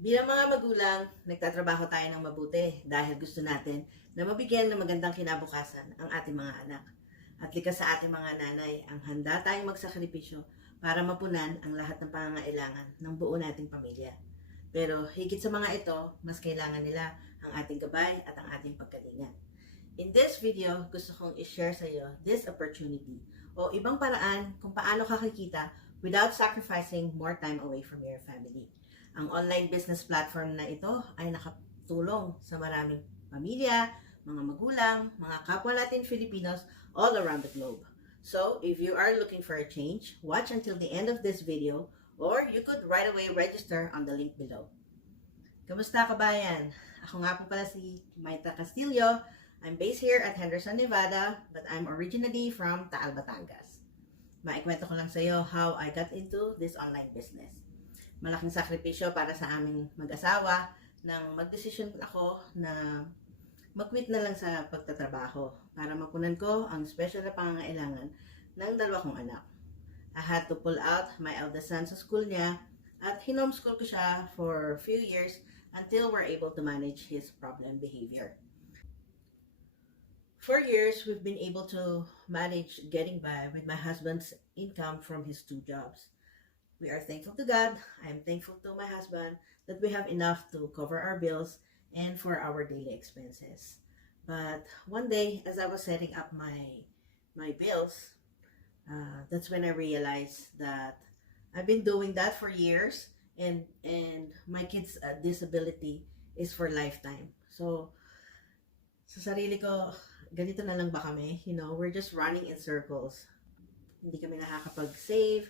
Bilang mga magulang, nagtatrabaho tayo ng mabuti dahil gusto natin na mabigyan ng magandang kinabukasan ang ating mga anak. At likas sa ating mga nanay, ang handa tayong magsakripisyo para mapunan ang lahat ng pangangailangan ng buo nating pamilya. Pero higit sa mga ito, mas kailangan nila ang ating gabay at ang ating pagkalinga. In this video, gusto kong i-share sa iyo this opportunity o ibang paraan kung paano ka kikita without sacrificing more time away from your family. Ang online business platform na ito ay nakatulong sa maraming pamilya, mga magulang, mga kapwa natin Filipinos all around the globe. So, if you are looking for a change, watch until the end of this video or you could right away register on the link below. Kamusta kabayan? Ako nga po pala si Kumita Castillo. I'm based here at Henderson, Nevada, but I'm originally from Taal, Batangas. Maikwento ko lang sa iyo how I got into this online business. Malaking sakripisyo para sa aming mag-asawa nang magdesisyon ako na mag-quit na lang sa pagtatrabaho para mapunan ko ang special na pangangailangan ng dalawa kong anak. I had to pull out my eldest son sa school niya at hinomeschool ko siya for a few years until we're able to manage his problem behavior. For years, we've been able to manage getting by with my husband's income from his 2 jobs. We are thankful to God. I am thankful to my husband that we have enough to cover our bills and for our daily expenses. But one day, as I was setting up my bills, that's when I realized that I've been doing that for years, and my kid's disability is for lifetime. So, sa sarili ko, ganito na lang ba kami? You know, we're just running in circles. Hindi kami nakakapag-save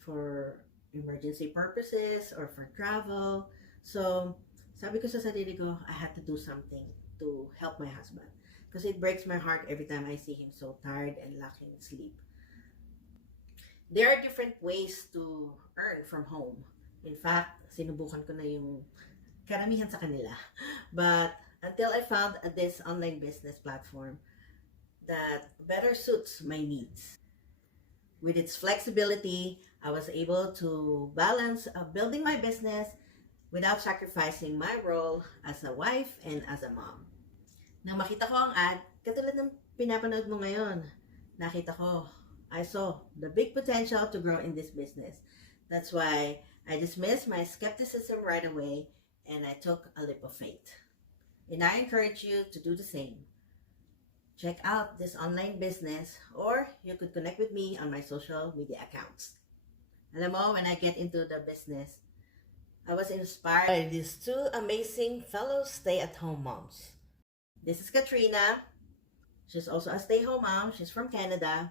for emergency purposes or for travel. So, sabi ko sa sarili ko, I had to do something to help my husband. Because it breaks my heart every time I see him so tired and lacking sleep. There are different ways to earn from home. In fact, sinubukan ko na yung karamihan sa kanila. But until I found this online business platform that better suits my needs. With its flexibility, I was able to balance building my business without sacrificing my role as a wife and as a mom. Nang makita ko ang ad, katulad ng pinapanood mo ngayon, I saw the big potential to grow in this business. That's why I dismissed my skepticism right away and I took a leap of faith. And I encourage you to do the same. Check out this online business or you could connect with me on my social media accounts. Alam mo, when I get into the business, I was inspired by these 2 amazing fellow stay-at-home moms. This is Katrina. She's also a stay-home mom. She's from Canada.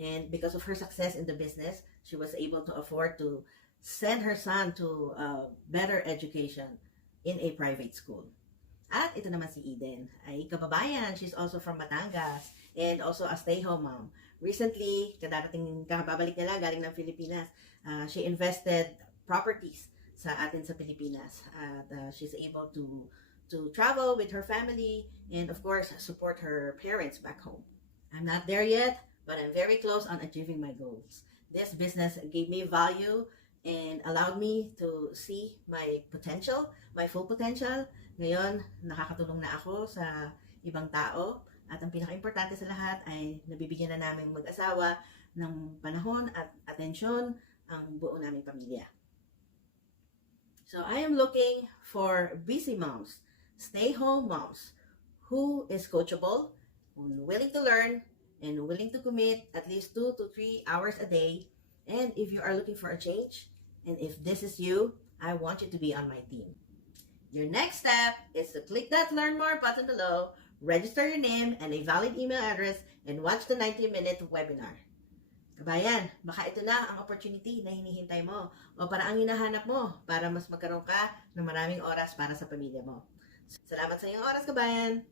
And because of her success in the business, she was able to afford to send her son to a better education in a private school. At ito naman si Eden, ay kababayan. She's also from Batangas and also a stay-home mom. Recently, kakababalik nila galing ng Pilipinas. She invested properties sa atin sa Pilipinas. At she's able to travel with her family and of course, support her parents back home. I'm not there yet, but I'm very close on achieving my goals. This business gave me value and allowed me to see my potential, my full potential. Ngayon, nakakatulong na ako sa ibang tao at ang pinaka-importante sa lahat ay nabibigyan na namin mag-asawa ng panahon at atensyon ang buo naming pamilya. So, I am looking for busy moms, stay-home moms who is coachable, willing to learn, and willing to commit at least 2 to 3 hours a day. And if you are looking for a change, and if this is you, I want you to be on my team. Your next step is to click that Learn More button below, register your name and a valid email address, and watch the 90-minute webinar. Kabayan, baka ito na ang opportunity na hinihintay mo o para ang hinahanap mo para mas magkaroon ka ng maraming oras para sa pamilya mo. Salamat sa iyong oras, kabayan!